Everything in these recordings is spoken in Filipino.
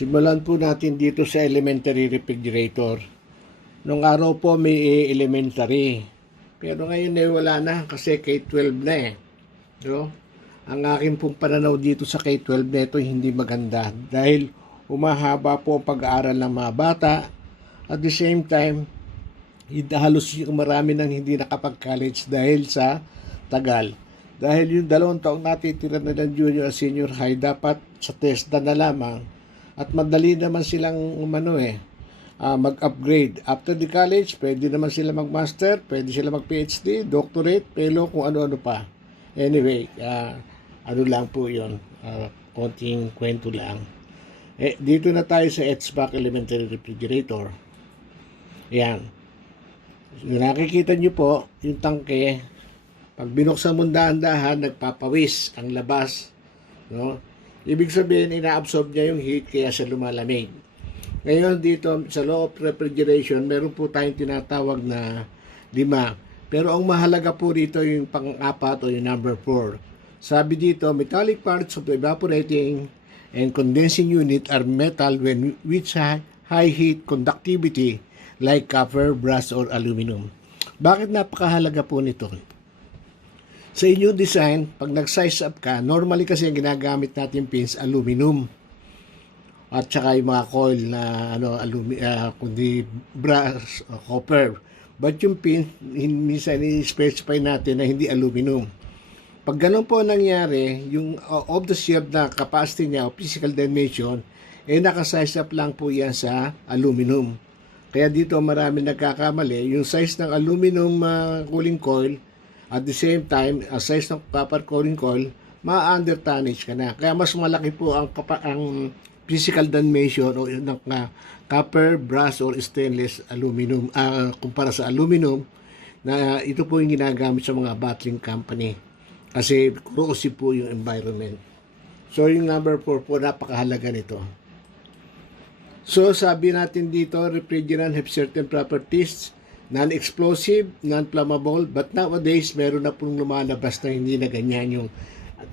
Simulan po natin dito sa elementary refrigerator. Nung araw po may elementary. Pero ngayon wala na kasi K-12 na eh. No? Ang akin pong pananaw dito sa K-12 na ito hindi maganda dahil umahaba po ang pag-aaral ng mga bata. At the same time, halos marami nang hindi nakapag-college dahil sa tagal. Dahil yung 2 taong natitira na ng junior at senior high, dapat sa TESDA na lamang. At madali naman silang mag-upgrade. After the college, pwede naman sila mag-master, pwede sila mag-PhD, doctorate, fellow, kung ano-ano pa. Anyway, ano lang po yun. Konting kwento lang. Dito na tayo sa HVAC Elementary Refrigerator. Yan. Nakikita nyo po, yung tangke, pag binuksan mo dahan-dahan, nagpapawis ang labas. No? Ibig sabihin, ina-absorb niya yung heat kaya siya lumalamig. Ngayon dito sa law of refrigeration, meron po tayong tinatawag na 5. Pero ang mahalaga po dito yung pang-4 o yung number 4. Sabi dito, metallic parts of the evaporating and condensing unit are metal which high heat conductivity like copper, brass, or aluminum. Bakit napakahalaga po nito? Sa inyong design, pag nag-size up ka, normally kasi ang ginagamit natin pins, aluminum. At saka yung mga coil na kundi brass o copper. But yung pin, minsan i-specify natin na hindi aluminum. Pag ganun po nangyari, yung of the shape na capacity niya o physical dimension, naka-size up lang po yan sa aluminum. Kaya dito marami nagkakamali. Yung size ng aluminum cooling coil, at the same time, size ng copper cooling coil, ma-under tonnage ka na. Kaya mas malaki po ang physical dimension o ng copper, brass, or stainless aluminum kumpara sa aluminum na ito po yung ginagamit sa mga bottling company. Kasi corrosive po yung environment. So yung number 4 po, napakahalaga nito. So sabi natin dito, refrigerant have certain properties, non-explosive, non-flammable, but nowadays meron na pong lumalabas na hindi na ganyan yung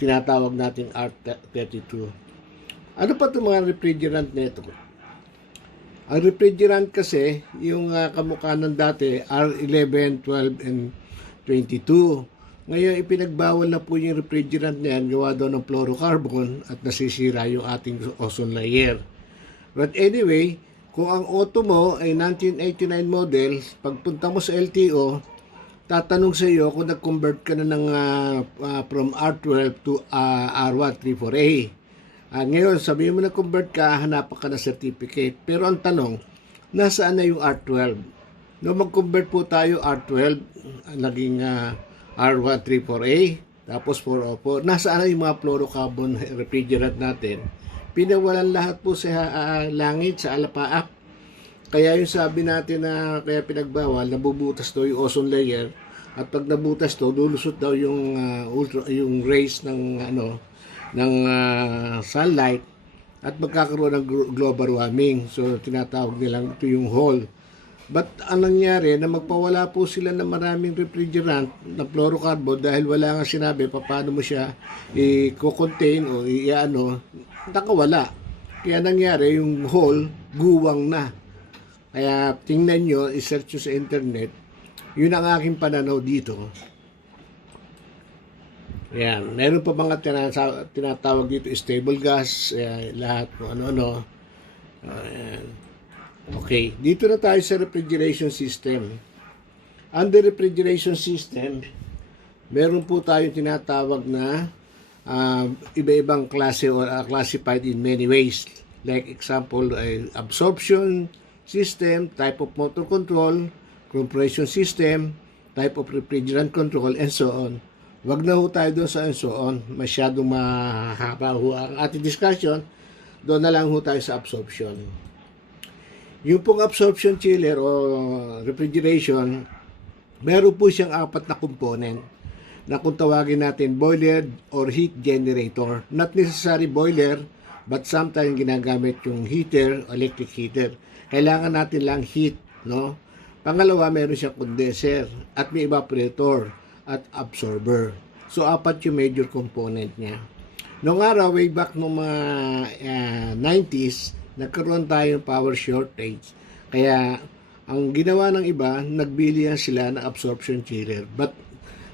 tinatawag natin R32. Ano pa itong mga refrigerant nito? Ang refrigerant kasi, yung kamukha ng dati, R11, 12, and 22. Ngayon, ipinagbawal na po yung refrigerant na yan, gawa daw ng fluorocarbon at nasisira yung ating ozone layer. But anyway, kung ang auto mo ay 1989 model, pagpunta mo sa LTO, tatanong sa iyo kung nag-convert ka na ng from R12 to R134A. Ngayon, sabihin mo nag-convert ka, hanapan ka na certificate. Pero ang tanong, nasaan na yung R12? Nung mag-convert po tayo R12, naging R134A, tapos 404. Nasaan na yung mga fluorocarbon refrigerant natin? Pinawalan lahat po sa langit, sa alapaap. Kaya yung sabi natin na kaya pinagbawal, nabubutas daw yung ozone layer, at pag nabutas daw, lulusot daw yung yung rays ng sunlight at magkakaroon ng global warming. So tinatawag nilang ito yung hole. But ang nangyari na magpawala po sila ng maraming refrigerant na fluorocarbon dahil wala nga sinabi paano mo siya i-contain o nakawala. Kaya nangyari yung hole, guwang na. Kaya tingnan nyo, i-search nyo sa internet, yun ang aking pananaw dito. Yan. Meron pa mga tinatawag dito, stable gas, lahat kung ano-ano. Okay, dito na tayo sa refrigeration system. Under refrigeration system, meron po tayong tinatawag na iba-ibang klase or classified in many ways. Like example, absorption system, type of motor control, compression system, type of refrigerant control, and so on. Wag na ho tayo doon sa and so on. Masyadong mahaba ho ang ating discussion. Doon na lang ho tayo sa absorption. Yung pong absorption chiller o refrigeration, meron po siyang 4 na component na kung tawagin natin boiler or heat generator. Not necessary boiler, but sometimes ginagamit yung heater, electric heater. Kailangan natin lang heat, no? Pangalawa, meron siyang condenser at may evaporator at absorber. So, 4 yung major component niya. Noong araw, way back noong mga 90s, nagkaroon tayo ng power shortage. Kaya ang ginawa ng iba, nagbili sila ng absorption chiller. But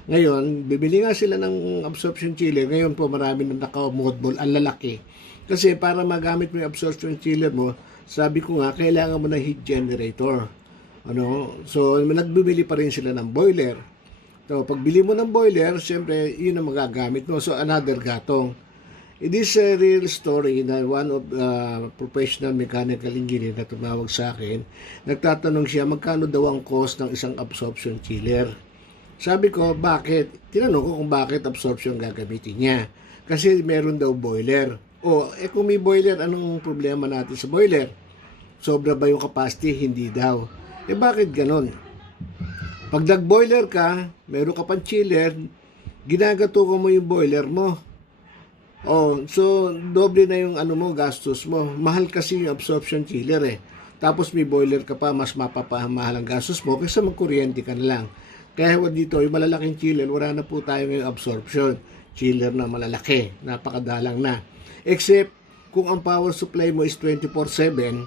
ngayon, bibili nga sila ng absorption chiller. Ngayon po marami na naka-module, ang lalaki. Kasi para magamit mo yung absorption chiller mo, sabi ko nga, kailangan mo ng heat generator. So, nagbibili pa rin sila ng boiler. So, pagbili mo ng boiler, siyempre, yun ang magagamit mo. So, another gatong. It is a real story na one of professional mechanical engineer na tumawag sa akin. Nagtatanong siya, magkano daw ang cost ng isang absorption chiller? Sabi ko, bakit? Tinanong ko kung bakit absorption gagamitin niya. Kasi meron daw boiler. Kung may boiler, anong problema natin sa boiler? Sobra ba yung capacity? Hindi daw. Bakit ganon? Pag nag-boiler ka, meron ka pang chiller, ginagatukan mo yung boiler mo. So doble na yung gastos mo. Mahal kasi yung absorption chiller Tapos may boiler ka pa, mas mapapamahal ang gastos mo kaysa magkuryente ka na lang. Kaya dito, yung malalaking chiller, wala na po tayo ngayong absorption chiller na malalaki. Napakadalang na. Except kung ang power supply mo is 24/7,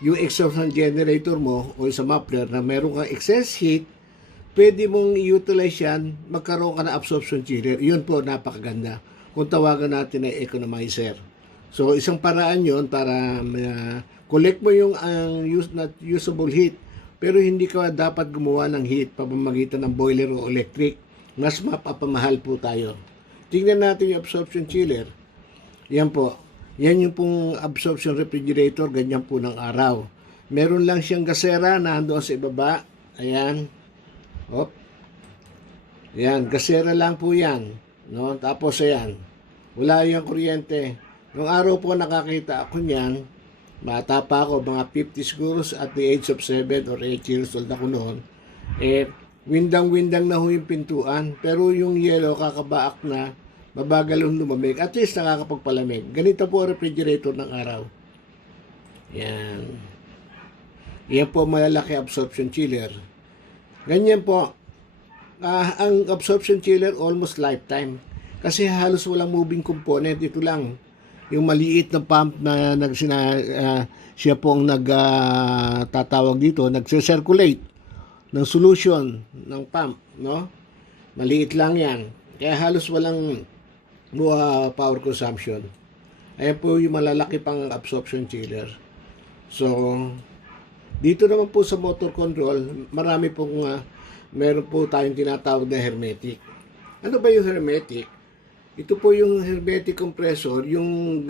yung exhaust generator mo o sa muffler na meron kang excess heat, pwede mong i-utilize yan, magkaroon ka ng absorption chiller. Yun po, napakaganda. Kung tawagan natin ay economizer. So, isang paraan yon para collect mo yung not usable heat. Pero hindi ka dapat gumawa ng heat pamamagitan ng boiler o electric. Mas mapapamahal po tayo. Tingnan natin yung absorption chiller. Yan po. Yan yung pong absorption refrigerator, ganyan po ng araw. Meron lang siyang gasera na doon sa ibaba. Ayan. Yan, gasera lang po yan. Tapos ayan, wala yung kuryente. Nung araw po nakakita ako niyan, bata pa ako, mga 50 siguro at the age of 7 or 8 years old ako noon. Windang-windang na ho yung pintuan, pero yung yellow kakabaak na, mabagal yung lumamig. At least nakakapagpalamig. Ganito po ang refrigerator ng araw. Yan. Yan po malalaki absorption chiller. Ganyan po. Ang absorption chiller almost lifetime. Kasi halos walang moving component. Ito lang. Yung maliit na pump na siya po ang tatawag dito, nagse-circulate ng solution ng pump. Maliit lang yan. Kaya halos walang power consumption. Ayan po yung malalaki pang absorption chiller. So, dito naman po sa motor control, marami pong meron po tayong tinatawag na hermetic. Ano ba yung hermetic? Ito po yung hermetic compressor, yung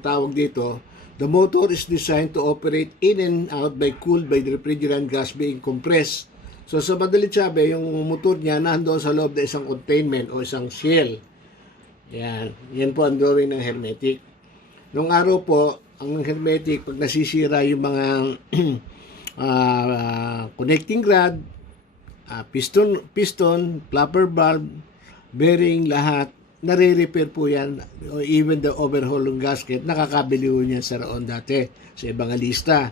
tawag dito, the motor is designed to operate in and out by cooled by the refrigerant gas being compressed. So sa madalit sabi, yung motor niya nandoon sa loob ng isang containment o isang shell. Yan po ang drawing ng hermetic. Nung araw po, ang hermetic, pag nasisira yung mga connecting rod, piston, flapper valve, bearing, lahat, nare-repair po yan. Even the overhaul ng gasket, nakakabili po niya sa roon dati sa ibang lista.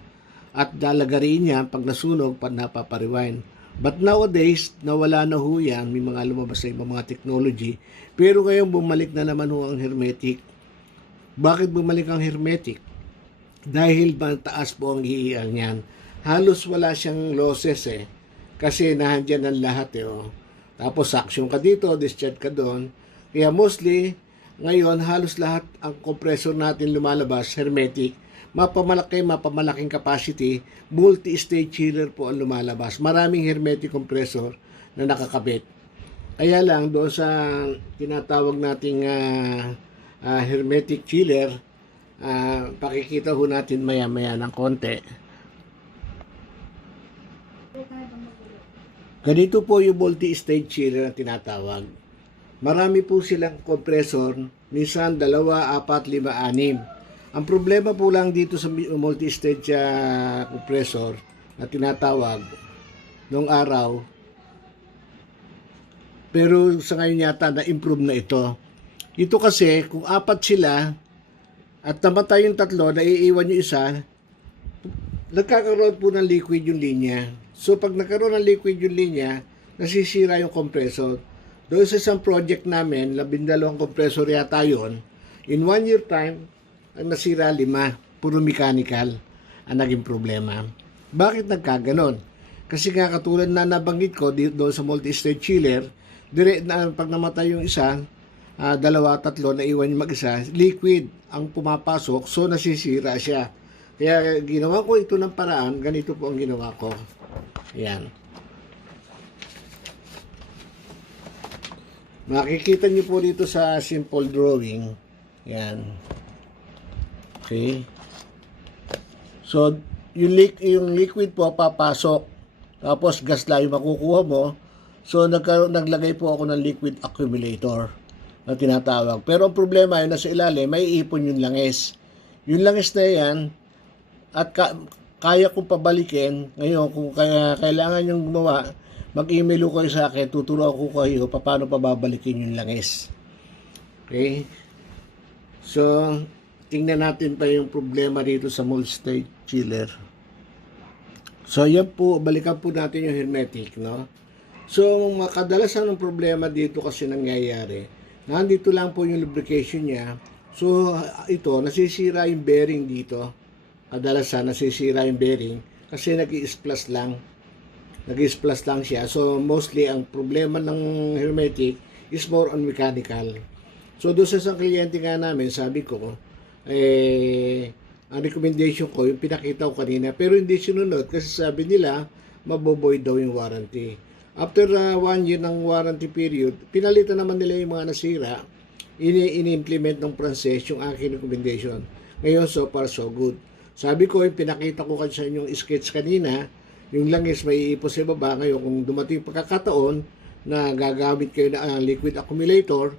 At dalagarin niya, pag nasunog, napapariwind. But nowadays, nawala na ho yan. May mga lumabas na ibang mga technology. Pero ngayon, bumalik na naman ho ang hermetic. Bakit bumalik ang hermetic? Dahil taas po ang hihiang niyan. Halos wala siyang losses Kasi nahandyan ang lahat Tapos suction ka dito, discharge ka doon. Kaya mostly, ngayon halos lahat ang compressor natin lumalabas, hermetic. Mapamalaking capacity, multi-stage chiller po ang lumalabas. Maraming hermetic compressor na nakakabit. Kaya lang doon sa tinatawag nating hermetic chiller, pakikita ho natin maya-maya ng konti. Ganito po yung multi-stage chiller na tinatawag. Marami po silang compressor, minsan 2, 4, 5, 6. Ang problema po lang dito sa multi-stage compressor na tinatawag noong araw, pero sa ngayon yata na-improve na ito. Ito kasi, kung 4 sila at namatay yung 3, naiiwan yung isa, nagkakaroon po ng liquid yung linya. So, pag nagkaroon ng liquid yung linya, nasisira yung compressor. Doon sa isang project namin, 12 compressor yata yun, in 1 year time, ang nasira 5. puro mechanical ang naging problema. Bakit nagkaganon? Kasi nga katulad na nabanggit ko doon sa multi-stage chiller, dire na pag namatay yung isa, dalawa, tatlo, na iwan yung mag-isa, liquid ang pumapasok, so nasisira siya. Kaya ginawa ko ito ng paraan, ganito po ang ginawa ko. Yan. Makikita nyo po dito sa simple drawing. Yan. Okay. So, yung liquid po papasok. Tapos gas lang yung makukuha mo. So, naglagay po ako ng liquid accumulator na tinatawag. Pero ang problema ay nasa ilalim, may ipon yung langis. Yung langis na yan, at kaya kong pabalikin. Ngayon, kung kailangan yung gumawa, mag-email ko kayo sa akin, tuturuan ko kayo paano pababalikin yung langis. Okay? So, tingnan natin pa yung problema dito sa multi-stage chiller. So, yan po, balikan po natin yung hermetic, no? So, kadalasan ng problema dito kasi nangyayari, nandito lang po yung lubrication niya. So, ito, nasisira yung bearing dito. Kadalasan, nasisira yung bearing kasi nag-i-splash lang. Nag-i-splash lang siya. So, mostly, ang problema ng hermetic is more on mechanical. So, doon sa isang kliyente nga namin, sabi ko, ang recommendation ko, yung pinakita ko kanina, pero hindi sinunod kasi sabi nila, maboboid daw yung warranty. After 1 year ng warranty period, pinalitan naman nila yung mga nasira, ini-implement ng process yung aking recommendation. Ngayon, so far, so good. Sabi ko, yung pinakita ko sa inyong sketch kanina, yung langis may iipon sa baba. Ngayon, kung dumating pagkakataon na gagamit kayo ng liquid accumulator,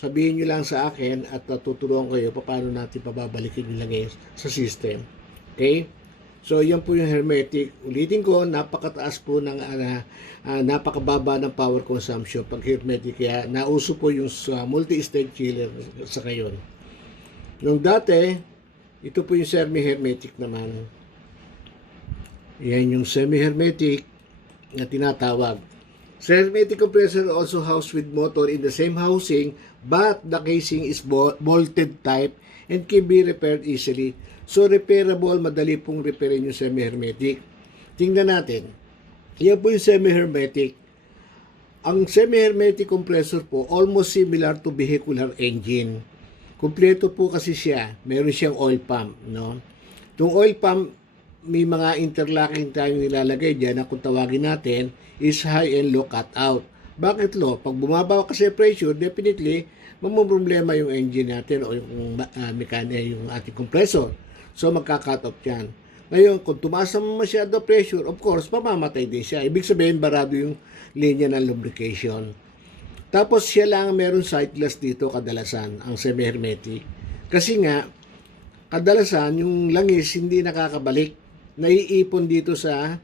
sabihin nyo lang sa akin at tuturuan kayo paano natin pababalikin yung langis sa system. Okay? So, yan po yung hermetic. Ulitin ko, napakataas po ng napakababa ng power consumption pag hermetic. Kaya nauso po yung multi-stage chiller sa ngayon. Nung dati, ito po yung semi-hermetic naman. Yan yung semi-hermetic na tinatawag. Hermetic compressor also housed with motor in the same housing, but the casing is bolted type and can be repaired easily. So, repairable, madali pong repairin yung semi-hermetic. Tingnan natin. Yan po yung semi-hermetic. Ang semi-hermetic compressor po, almost similar to vehicular engine. Kompleto po kasi siya. Meron siyang oil pump, no? Itong oil pump, may mga interlocking tayong nilalagay dyan na kung tawagin natin is high and low cutout. Bakit low? Pag bumaba kasi pressure, definitely, mamumroblema yung engine natin o yung yung ating compressor. So, magka-cut off yan. Ngayon, kung tumaas naman masyado pressure, of course, mamamatay din siya. Ibig sabihin, barado yung linya ng lubrication. Tapos, siya lang meron sight glass dito kadalasan, ang semi-hermetic. Kasi nga, kadalasan, yung langis hindi nakakabalik. Naiipon dito sa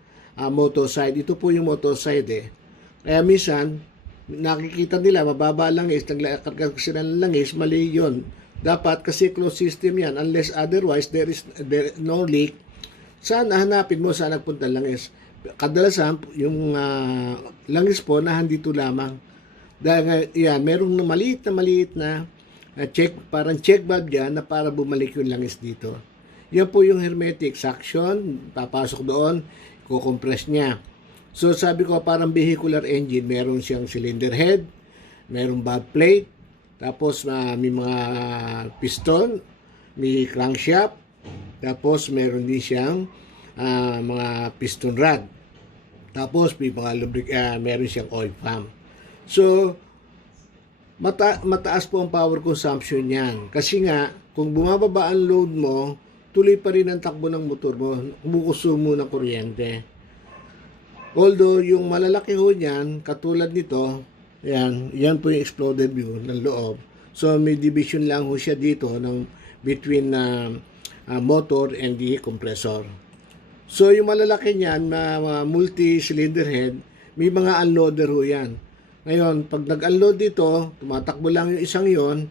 motor side. Ito po yung motor side eh. Kaya minsan, nakikita nila, mababa langis, naglakarga sila ng langis, mali yun. Dapat kasi closed system yan, unless otherwise there is no leak. Saan hanapin mo saan nagpunta langis? Kadalasan, yung langis po na dito lamang. Dahil yan, merong maliit na parang check valve yan na para bumalik yung langis dito. Yan po yung hermetic suction, papasok doon, kukompress niya. So sabi ko parang vehicular engine, meron siyang cylinder head, merong valve plate, tapos may mga piston, may crankshaft, tapos meron din siyang mga piston rod. Tapos may mga meron siyang oil pump. So mataas po ang power consumption niyan. Kasi nga kung bumababa ang load mo, tuloy pa rin ang takbo ng motor mo, kumukonsumo ng kuryente. Although, yung malalaki ho niyan, katulad nito, yan po yung exploded view ng loob. So, may division lang ho siya dito between motor and the compressor. So, yung malalaki niyan, multi-cylinder head, may mga unloader ho yan. Ngayon, pag nag-unload dito, tumatakbo lang yung isang yon.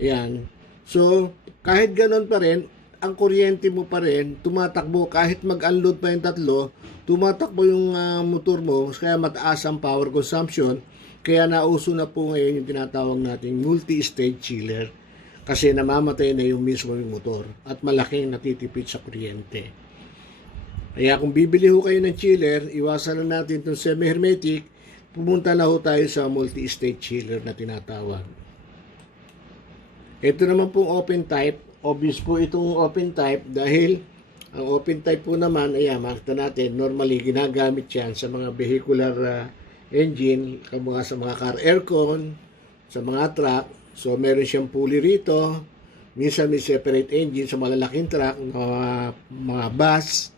Yan. So, kahit ganon pa rin, ang kuryente mo pa rin, tumatakbo, kahit mag-unload pa yung tatlo, tumatakbo yung motor mo, kaya mataas ang power consumption, kaya nauso na po ngayon yung tinatawag nating multi-stage chiller. kasi namamatay na yung mismo yung motor at malaking natitipid sa kuryente. Kaya kung bibili ho kayo ng chiller, iwasan na natin itong semi-hermetic, pumunta na ho tayo sa multi-state chiller na tinatawag. Ito naman pong open type. Obvious po itong open type dahil ang open type po naman, ayan, makita natin, normally ginagamit yan sa mga vehicular engine, sa mga car aircon, sa mga truck. So, meron siyang pulley rito. Minsan may separate engine sa malalaking truck, mga bus.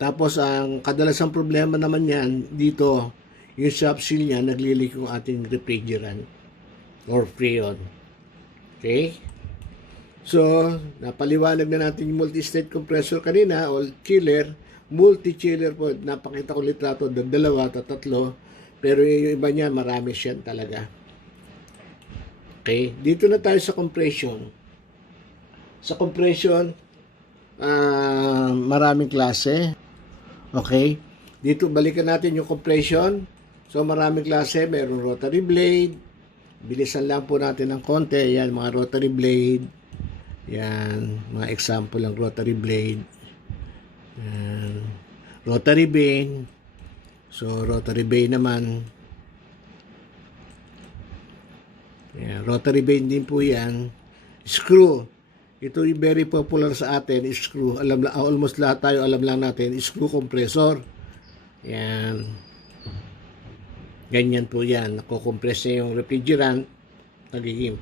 Tapos, ang kadalasang problema naman yan, dito, yung shop seal niya, naglilik yung ating refrigerant or freon. Okay? So, napaliwanag na natin yung multi-state compressor kanina o chiller. Multi-chiller po, napakita ko litrato, dalawa, tatlo. Pero yung iba niya, marami siya talaga. Okay, dito na tayo sa compression. Sa compression, maraming klase. Okay, dito balikan natin yung compression. So maraming klase, mayroong rotary blade. Bilisan lang po natin ng konti. Yan, mga rotary blade. Yan, mga example ng rotary blade. Yan, rotary vane. So rotary vane naman. Yeah, rotary vane din po yan. Screw. Ito yung very popular sa atin, screw. Almost lahat tayo alam lang natin, screw compressor. Yan. Ganyan po yan. Nakukompress niya yung refrigerant. Nagiging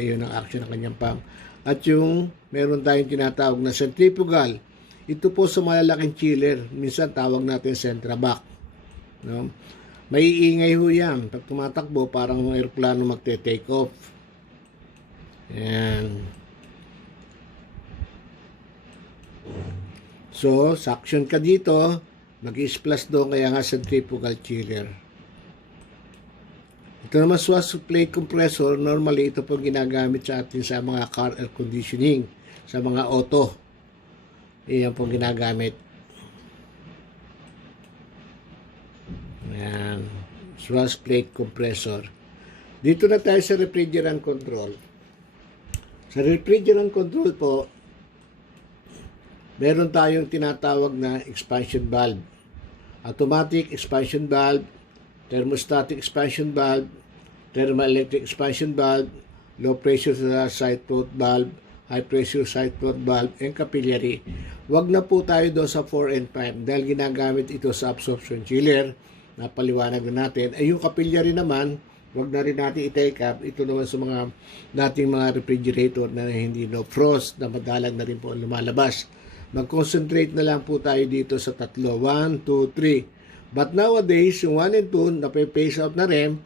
yun ang action ng kanyang pump. At yung meron tayong tinatawag na centrifugal. Ito po sa malalaking chiller. Minsan tawag natin centraback. No? May iingay ho yan. Pag tumatakbo, parang aeroplano magte-take off. Ayan. So, suction ka dito, mag-i-splash doon, kaya nga centrifugal chiller. Ito naman swash plate compressor, normally ito po ginagamit sa atin sa mga car air conditioning, sa mga auto. Iyan po ginagamit. Ayan. Swash plate compressor. Dito na tayo sa refrigerant control. Sa refrigerant control po, meron tayong tinatawag na expansion valve. Automatic expansion valve, thermostatic expansion valve, thermoelectric expansion valve, low pressure side float valve, high pressure side float valve, and capillary. Wag na po tayo doon sa 4 and 5 dahil ginagamit ito sa absorption chiller. Napaliwanag na natin. Ay yung capillary naman, wag na rin natin i-take up. Ito naman sa mga dating mga refrigerator na hindi no frost, na madalag na rin po lumalabas. Mag-concentrate na lang po tayo dito sa tatlo. 1, 2, 3. But nowadays, yung 1 and 2, nape-phase out na rin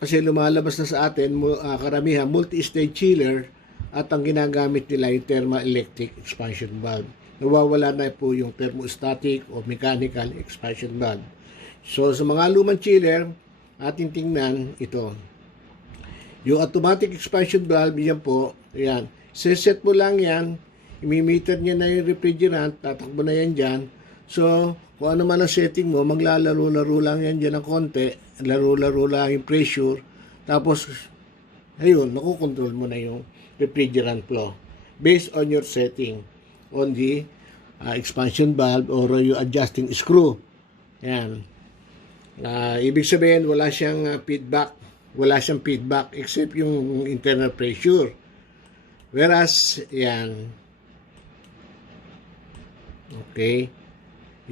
kasi lumalabas na sa atin karamihan multi-stage chiller at ang ginagamit nila yung thermoelectric expansion valve. Nawawala na po yung thermostatic o mechanical expansion valve. So, sa mga lumang chiller, ating tingnan ito. Yung automatic expansion valve, yan po, yan. Set mo lang yan, imimeter niya na yung refrigerant, tatakbo na yan dyan. So, kung ano man ang setting mo, maglalaro-laro lang yan dyan ng konti, laro-laro lang yung pressure, tapos, ayun, nakukontrol mo na yung refrigerant flow based on your setting on the expansion valve or yung adjusting screw. Yan. Ibig sabihin, wala siyang feedback. Wala siyang feedback except yung internal pressure. Whereas, yan. Okay.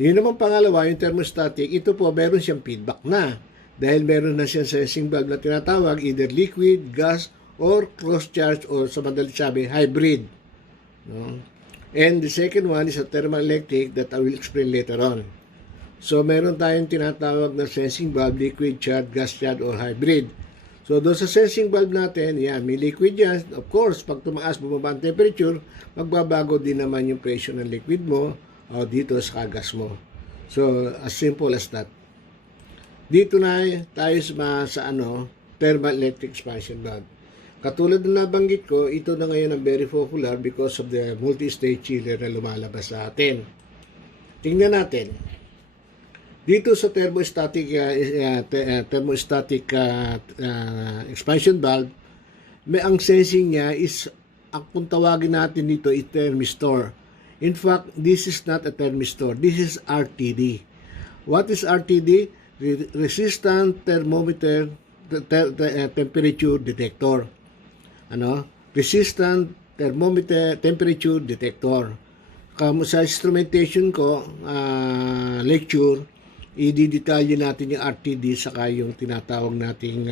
Yun naman pangalawa, yung thermostatic, ito po, meron siyang feedback na. Dahil meron na siyang sensing valve na tinatawag, either liquid, gas, or cross-charge, or sa madali sabi, hybrid. No? And the second one is a thermoelectric that I will explain later on. So, meron tayong tinatawag na sensing valve, liquid charge, gas charge, or hybrid. So, doon sa sensing valve natin, yan, may liquid yan. Of course, pag tumaas, bumaba ang temperature, magbabago din naman yung pressure ng liquid mo o dito sa gas mo. So, as simple as that. Dito na tayo sa thermoelectric expansion valve. Katulad na nabanggit ko, ito na ngayon ang very popular because of the multi-stage chiller na lumalabas sa atin. Tingnan natin. Dito sa thermostatic expansion valve, ang sensing niya is kung tawagin natin dito ay thermistor. In fact, this is not a thermistor. This is RTD. What is RTD? Resistant thermometer temperature detector. Resistant thermometer temperature detector. Sa instrumentation ko, lecture, i-detalye natin yung RTD saka yung tinatawag nating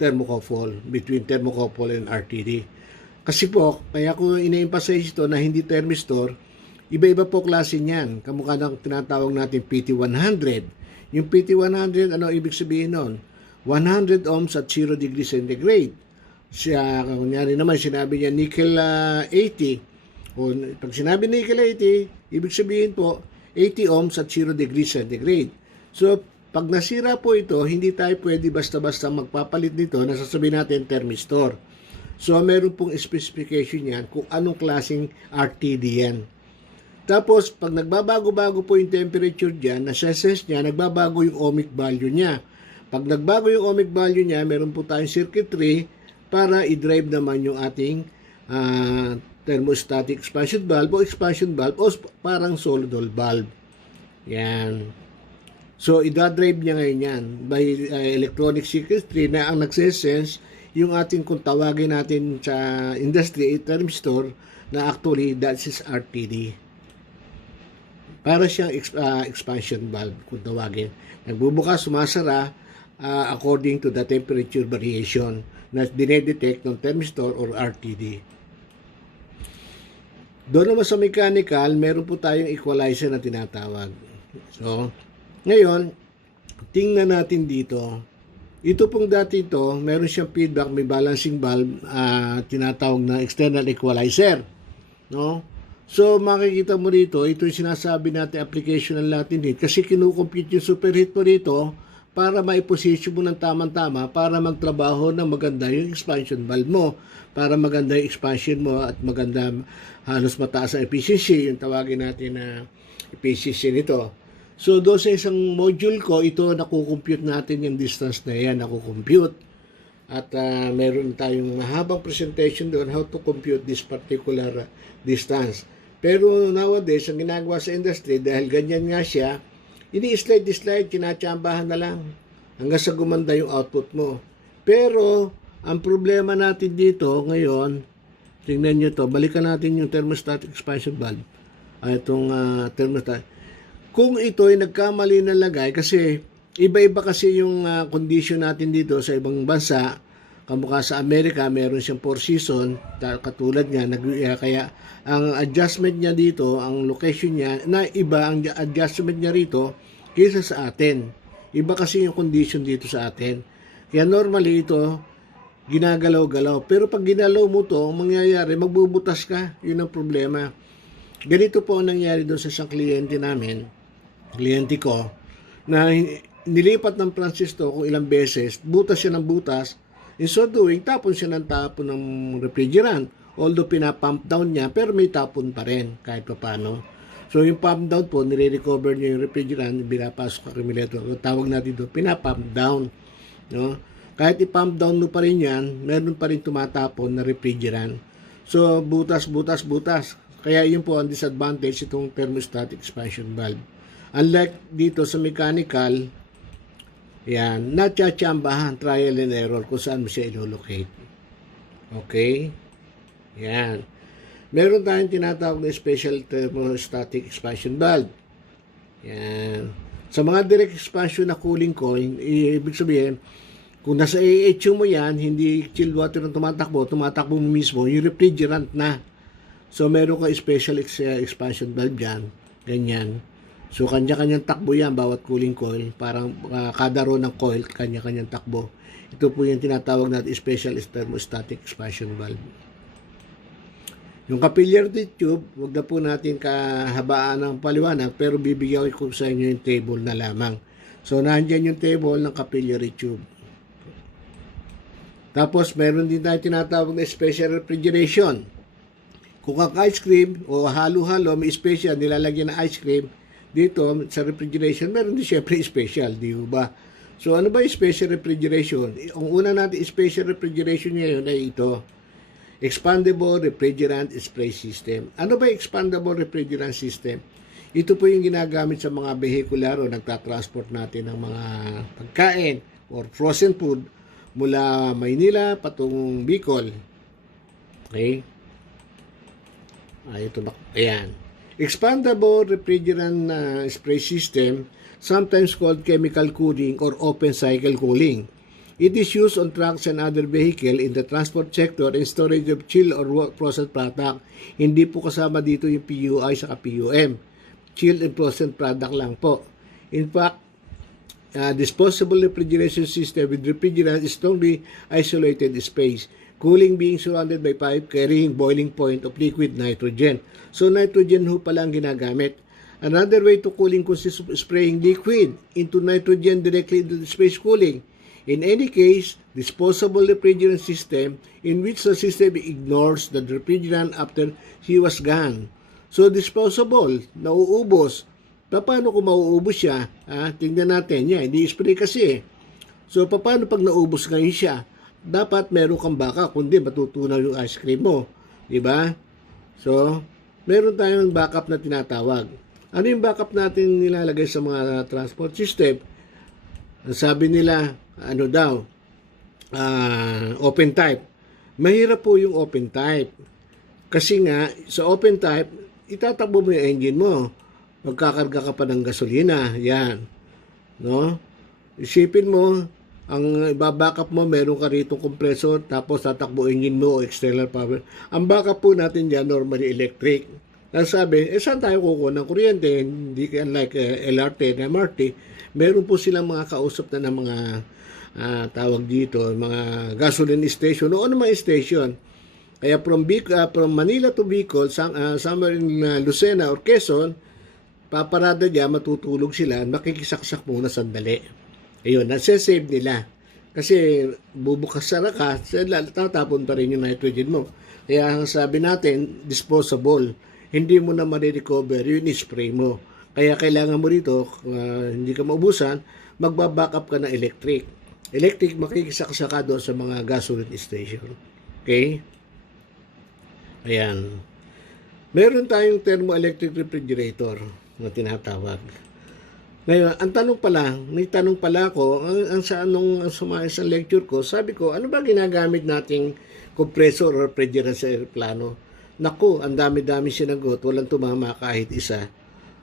thermocouple, between thermocouple and RTD. Kasi po, kaya ko ina-emphasize ito na hindi thermistor, iba-iba po klase niyan. Kamukha ng tinatawag natin PT100. Yung PT100, ano ibig sabihin nun? 100 ohms at 0 degrees centigrade. Kunyari naman, sinabi niya nickel 80. O, pag sinabi nickel 80, ibig sabihin po, 80 ohms at 0 degrees centigrade. So, pag nasira po ito, hindi tayo pwede basta-basta magpapalit nito na sasabihin natin thermistor. So, meron pong specification yan kung anong klaseng RTD yan. Tapos, pag nagbabago-bago po yung temperature dyan, na-assess niya, nagbabago yung ohmic value niya. Pag nagbago yung ohmic value niya, meron po tayong circuitry para i-drive naman yung ating thermostatic expansion valve o expansion valve o parang solenoid valve. Yan. So, i-drive niya ngayon yan by electronic circuitry na ang nagsesense yung ating kung tawagin natin sa industry, thermistor, na actually that is RTD. Para siyang expansion valve kung tawagin. Nagbubukas, sumasara according to the temperature variation na dinedetect ng thermistor or RTD. Doon naman sa mechanical, meron po tayong equalizer na tinatawag. So, ngayon, tingnan natin dito. Ito pong dati ito, meron siyang feedback, may balancing valve, tinatawag na external equalizer. No? So, makikita mo dito, ito yung sinasabi natin application ng Latin heat kasi kinukompute yung superheat mo dito para maiposisyon mo ng tamang-tama para magtrabaho ng maganda yung expansion valve mo. Para maganda yung expansion mo at maganda, halos mataas ang efficiency, yung tawagin natin na efficiency nito. So, doon sa isang module ko, ito nakukompute natin yung distance na yan, nakukompute. At meron tayong mahabang presentation doon how to compute this particular distance. Pero nowadays, ang ginagawa sa industry, dahil ganyan nga siya, ini-slide, kinatsambahan na lang hanggang sa gumanda yung output mo. Pero, ang problema natin dito ngayon, tingnan nyo to, balikan natin yung thermostatic expansion valve. Itong thermostatic. Kung ito ay nagkamali na lagay, kasi iba-iba kasi yung condition natin dito sa ibang bansa. Kamukha sa Amerika, meron siyang 4 season, katulad nga, kaya ang adjustment niya dito, ang location niya, na iba ang adjustment niya rito kaysa sa atin. Iba kasi yung condition dito sa atin. Kaya normally ito, ginagalaw-galaw. Pero pag ginalaw mo to, ang mangyayari, magbubutas ka. Yun ang problema. Ganito po ang nangyari doon sa isang kliyente namin, kliyente ko, na nilipat ng transistor kung ilang beses, butas siya ng butas, in so doing, tapon siya ng tapon ng refrigerant. Although pinapump down niya, pero may tapon pa rin, kahit pa paano. So yung pump down po, nire-recover niya yung refrigerant, binapasok sa accumulator. Tawag natin ito, pinapump down. No? Kahit i-pump down mo pa rin yan, meron pa rin tumatapon na refrigerant. So, butas. Kaya yun po ang disadvantage itong thermostatic expansion valve. Unlike dito sa mechanical, yan, natsyatsambahan, trial and error kung saan mo siya ilolocate. Okay? Yan. Meron tayong tinatawag na special thermostatic expansion valve. Yan. Sa mga direct expansion na cooling coil, ibig sabihin, kung nasa AHU mo yan, hindi chilled water na tumatakbo mo mismo, yung refrigerant na. So, meron ka special expansion valve dyan, ganyan. So, kanya-kanyang takbo yan, bawat cooling coil. Parang kada row ng coil, kanya-kanyang takbo. Ito po yung tinatawag natin special thermostatic expansion valve. Yung capillary tube, wag na po natin kahabaan ng paliwanag, pero bibigyan ko sa inyo yung table na lamang. So, nandiyan yung table ng capillary tube. Tapos, meron din tayo tinatawag na special refrigeration. Kung ang ice cream o halo-halo, may special, nilalagyan ng ice cream, dito sa refrigeration, meron din siyempre special, di ba? So, ano ba yung special refrigeration? Ang una natin special refrigeration ngayon ay ito. Expandable refrigerant spray system. Ano ba expandable refrigerant system? Ito po yung ginagamit sa mga vehicular o nagtatransport natin ng mga pagkain or frozen food mula Maynila patungong Bicol. Okay? Ito na. Ayan. Expandable refrigerant spray system, sometimes called chemical cooling or open cycle cooling. It is used on trucks and other vehicle in the transport sector and storage of chill or processed product. Hindi po kasama dito yung PUI sa PUM. Chill and processed product lang po. In fact, disposable refrigeration system with refrigerant is strongly isolated space. Cooling being surrounded by pipe carrying boiling point of liquid nitrogen. So nitrogen ho pala ang ginagamit. Another way to cooling consists of spraying liquid into nitrogen directly into the space cooling. In any case, disposable refrigerant system in which the system ignores the refrigerant after he was gone. So disposable, nauubos. Paano kung mauubos siya? Tingnan natin niya, hindi spray kasi. So paano pag naubos ngayon siya? Dapat meron kang backup, kundi matutunaw yung ice cream mo. Diba? So, meron tayong backup na tinatawag. Ano yung backup natin nilalagay sa mga transport system? Sabi nila, open type. Mahirap po yung open type. Kasi nga, sa open type, itatakbo mo yung engine mo. Magkakarga ka pa ng gasolina. Yan. No? Isipin mo, ang babackup mo, meron ka rito compressor, tapos tatakbo engine mo o external power. Ang backup po natin dyan, normally electric. Sabi, saan tayo kukuha ng kuryente? Hindi like LRT and MRT. Meron po silang mga kausap na ng mga tawag dito, mga gasoline station o ano mga station. Kaya from Manila to Bicol, somewhere in Lucena or Quezon, paparada dyan, matutulog sila, makikisaksak muna sandali. Ayun, nasa-save nila. Kasi bubukas sa raka, tatapon pa rin yung nitrogen mo. Kaya ang sabi natin, disposable. Hindi mo na ma-recover yung spray mo. Kaya kailangan mo rito, hindi ka maubusan, magba-backup ka na electric. Electric, makikisaksa ka doon sa mga gasoline station. Okay? Ayan. Meron tayong thermoelectric refrigerator na tinatawag. Ngayon, ang tanong pala, may tanong pala ako, nung sumayos sa lecture ko, sabi ko, ano ba ginagamit nating compressor or refrigerant sa aeroplano? Naku, ang dami-dami sinagot, walang tumama kahit isa.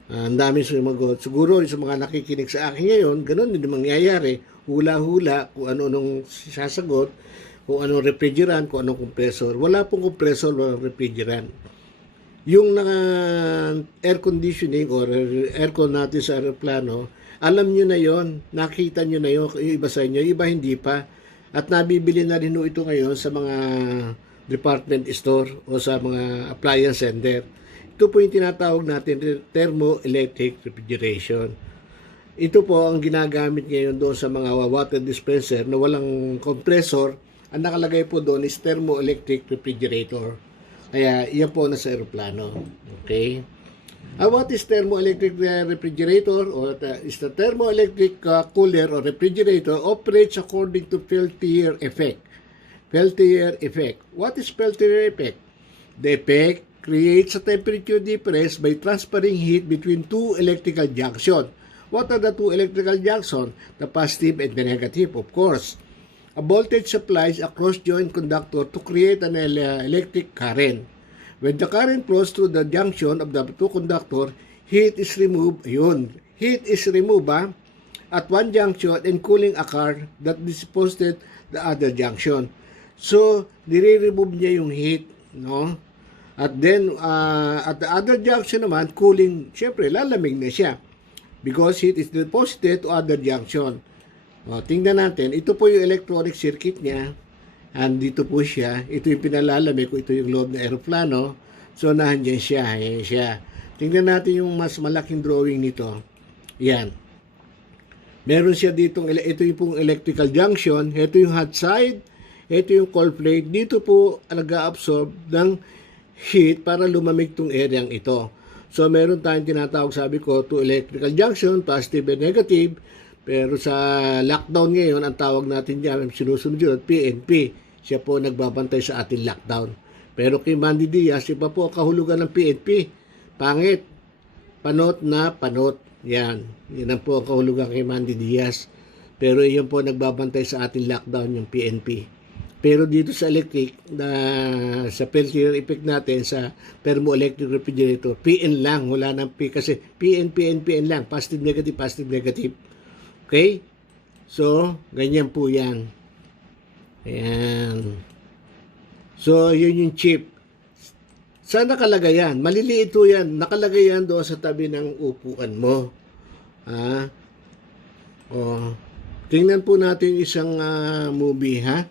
Ang dami sumagot. Siguro sa mga nakikinig sa akin ngayon, ganun din mangyayari. Hula-hula kung ano-anong sasagot, kung anong refrigerant, kung anong compressor. Wala pong compressor o refrigerant. Yung air conditioning or aircon natin sa aeroplano, alam nyo na yon, nakita nyo na yon, yung iba sa inyo, iba hindi pa. At nabibili na rin ito ngayon sa mga department store o sa mga appliance center. Ito po yung tinatawag natin thermoelectric refrigeration. Ito po ang ginagamit ngayon doon sa mga water dispenser na walang compressor. Ang nakalagay po doon is thermoelectric refrigerator. Kaya iyan po nasa aeroplano. Okay? What is thermoelectric refrigerator? Or is the thermoelectric cooler or refrigerator operates according to Peltier effect. Peltier effect. What is Peltier effect? The effect creates a temperature difference by transferring heat between two electrical junctions. What are the two electrical junctions? The positive and the negative, of course. A voltage supplies a cross-joint conductor to create an electric current. When the current flows through the junction of the two conductors, heat is removed. Heat is removed at one junction and cooling occurs that disposed the other junction. So, nire-remove niya yung heat, no? At then, at the other junction naman, cooling, syempre, lalamig na siya. Because heat is deposited to other junction. Tingnan natin, ito po yung electronic circuit niya. Andito po siya. Ito yung pinalalamig ko. Ito yung loob ng aeroplano. So, nandiyan siya. Ayan siya. Tingnan natin yung mas malaking drawing nito. Yan. Meron siya ditong, ito yung pong electrical junction. Ito yung hot side. Ito yung cold plate. Dito po nag-absorb ng heat para lumamig tong areang ito. So, meron tayong tinatawag, sabi ko, to electrical junction, positive and negative. Pero sa lockdown ngayon, ang tawag natin dyan, sinusunod yun, PNP. Siya po nagbabantay sa ating lockdown. Pero kay Mandy Diaz, iba po ang kahulugan ng PNP. Pangit. Panot na panot. Yan. Yan ang po ang kahulugan kay Mandy Diaz. Pero iyon po nagbabantay sa ating lockdown yung PNP. Pero dito sa electric, sa peltier effect natin sa thermoelectric refrigerator, PN lang. Wala nang P kasi PN lang. Positive, negative, positive, negative. Okay? So, ganyan po yan. Ayan. So, yun yung chip. Saan nakalagay yan? Maliliit po yan. Nakalagay yan doon sa tabi ng upuan mo. Ha? O, tingnan po natin isang movie, ha?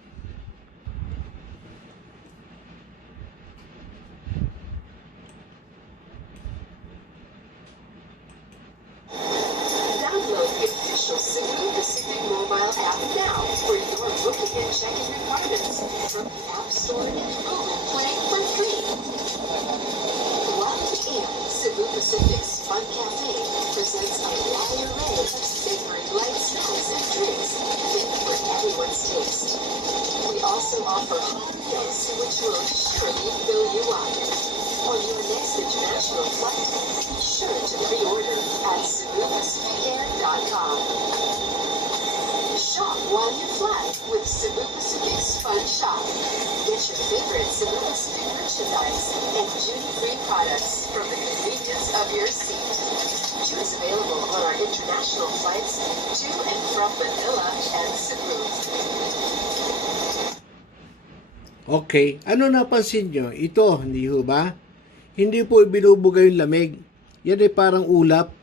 Download the official Cebu Pacific mobile app now for your booking and check-in requirements from the App Store and Google Play for free. Welcome in. Cebu Pacific's Fun Cafe presents a wide array of savory light snacks and drinks fit for everyone's taste. We also offer hot meals which will surely fill you up. On your next international flight, be sure to pre-order at CebuPacificAir.com. Shop while you fly with Cebu Pacific's Fun Shop. Get your favorite Cebu Pacific merchandise and duty-free products from the convenience of your seat. Choose available on our international flights to and from Manila and Cebu. Okay. Ano napansin nyo? Ito, hindi ho ba? Hindi po binubuga yung lamig. Yan ay parang ulap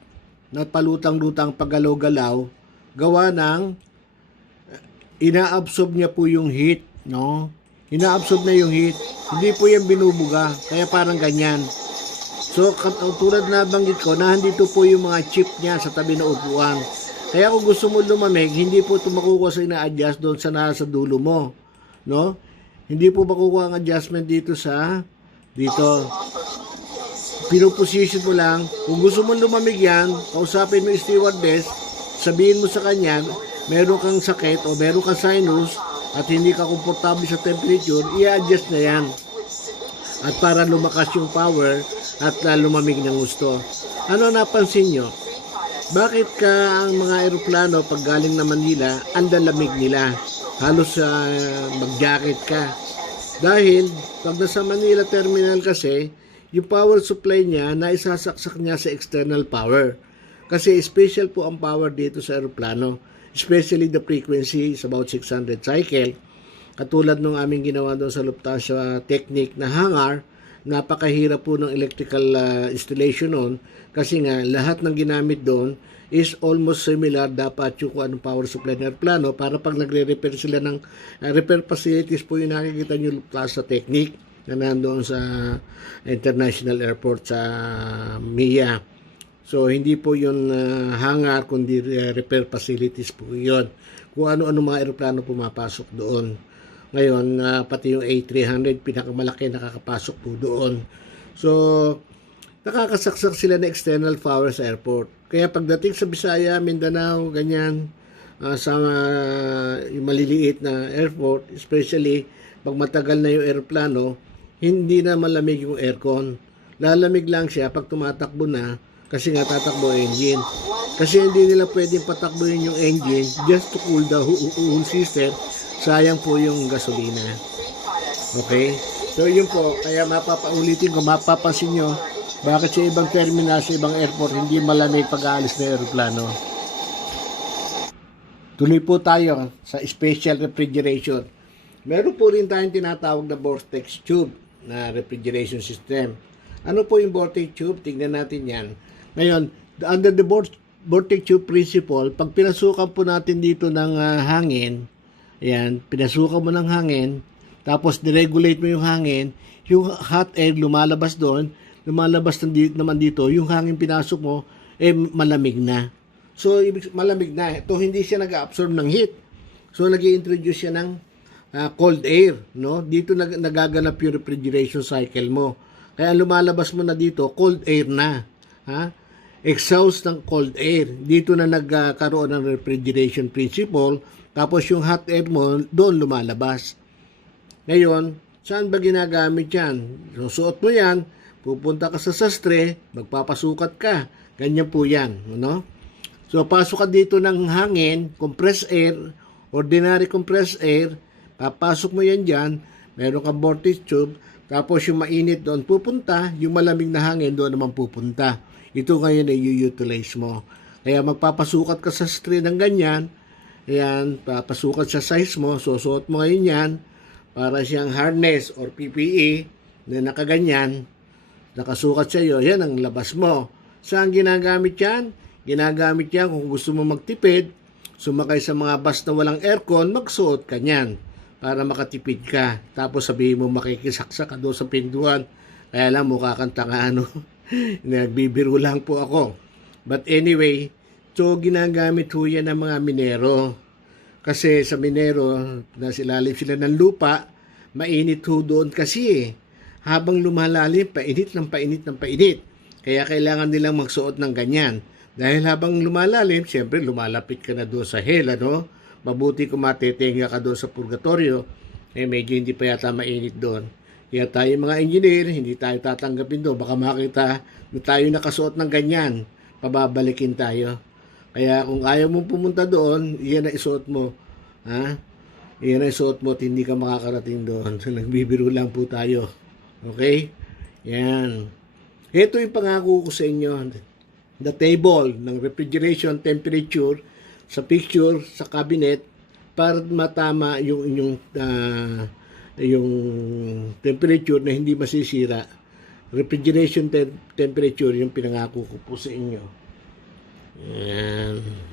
na palutang-lutang paggalaw-galaw gawa ng inaabsorb niya po yung heat, no? Inaabsorb na yung heat. Hindi po yan binubuga. Kaya parang ganyan. So, tulad na banggit ko, nandito po yung mga chip niya sa tabi ng upuan. Kaya kung gusto mo lumamig, hindi po ito makukuha sa ina-adjust doon sa nasa dulo mo, no? Hindi po makukuha ang adjustment dito sa dito. Pinoposition mo lang. Kung gusto mo lumamig yan, kausapin mo yung stewardess, sabihin mo sa kanya, meron kang sakit o meron kang sinus at hindi ka komportable sa temperature, i-adjust na yan. At para lumakas yung power at lumamig ng gusto. Ano napansin nyo? Bakit ka ang mga eroplano pag galing na Manila, ang lamig nila? Halos mag-jacket ka. Dahil pag nasa Manila Terminal kasi, yung power supply niya na isasaksak niya sa external power. Kasi special po ang power dito sa aeroplano. Especially the frequency is about 600 cycle. Katulad nung aming ginawa doon sa Lufthansa Technic na hangar, napakahirap po ng electrical installation noon. Kasi nga, lahat ng ginamit doon is almost similar dapat yung kung anong power supply ng aeroplano para pag nagre-repair sila ng repair facilities po yung nakikita nyo Lufthansa Technic na nandoon sa International Airport sa MIA. So, hindi po yun hangar, kundi repair facilities po yun. Kung ano-ano mga aeroplano pumapasok doon. Ngayon, pati yung A300, pinakamalaki nakakapasok po doon. So, nakakasaksak sila ng external power sa airport. Kaya pagdating sa Bisaya, Mindanao, ganyan, sa yung maliliit na airport, especially pag matagal na yung aeroplano, hindi na malamig yung aircon. Lalamig lang siya pag tumatakbo na kasi nga tatakbo ang engine. Kasi hindi nila pwedeng patakbuhin yung engine just to cool the whole system. Sayang po yung gasolina. Okay? So yun po, kaya mapapaulitin ko, mapapansin nyo, bakit sa ibang terminal, sa ibang airport, hindi malamig pag-aalis na aeroplano. Tuloy po tayo sa special refrigeration. Meron po rin tayong tinatawag na vortex tube na refrigeration system. Ano po yung vortex tube? Tingnan natin yan. Ngayon, under the vortex tube principle, pag pinasukan po natin dito ng hangin, ayan, pinasukan mo ng hangin, tapos niregulate mo yung hangin, yung hot air lumalabas doon, lumalabas naman dito, yung hangin pinasok mo, malamig na. So, malamig na. Ito, hindi siya nag-absorb ng heat. So, nag-i-introduce siya ng cold air, no? Dito nagaganap yung refrigeration cycle mo. Kaya lumalabas mo na dito, cold air na. Ha? Exhaust ng cold air. Dito na nagkaroon ng refrigeration principle. Tapos yung hot air mo, doon lumalabas. Ngayon, Saan ba ginagamit yan? Susuot mo yan, pupunta ka sa sastre, magpapasukat ka. Ganyan po yan. Ano? So, pasok ka dito ng hangin, compressed air, ordinary compressed air, papasok mo yan dyan, meron kang vortex tube, tapos yung mainit doon pupunta, yung malamig na hangin doon naman pupunta. Ito ngayon ay i-utilize mo. Kaya magpapasukat ka sa sastre ng ganyan, ayan, papasukat sa size mo, susuot mo ngayon yan, para siyang harness or PPE na nakaganyan, nakasukat sa iyo, yan ang labas mo. Saan ginagamit yan? Ginagamit yan kung gusto mo magtipid, sumakay sa mga bus na walang aircon, magsuot ka niyan para makatipid ka. Tapos sabihin mo makikisaksa ka doon sa pintuan. Kaya lang mukha kang tanga, ano. Nagbibiro lang po ako. But anyway, so ginagamit ho yan ng mga minero. Kasi sa minero, nasa ilalim sila ng lupa, mainit ho doon kasi eh. Habang lumalalim, painit ng painit ng painit. Kaya kailangan nilang magsuot ng ganyan. Dahil habang lumalalim, siyempre lumalapit ka na doon sa hell, ano? Mabuti kung matetenga ka doon sa purgatorio, eh medyo hindi pa yata mainit doon. Kaya tayo mga engineer, hindi tayo tatanggapin doon. Baka makita na tayo nakasuot ng ganyan, pababalikin tayo. Kaya kung ayaw mong pumunta doon, iyan na isuot mo. Ha? Iyan na isuot mo at hindi ka makakarating doon. So, nagbibiro lang po tayo. Okay? Yan. Ito yung pangako ko sa inyo. The table ng refrigeration temperature sa picture, sa cabinet, para matama yung inyong yung temperature na hindi masisira. Refrigeration temperature yung pinangako ko po sa inyo. Yan.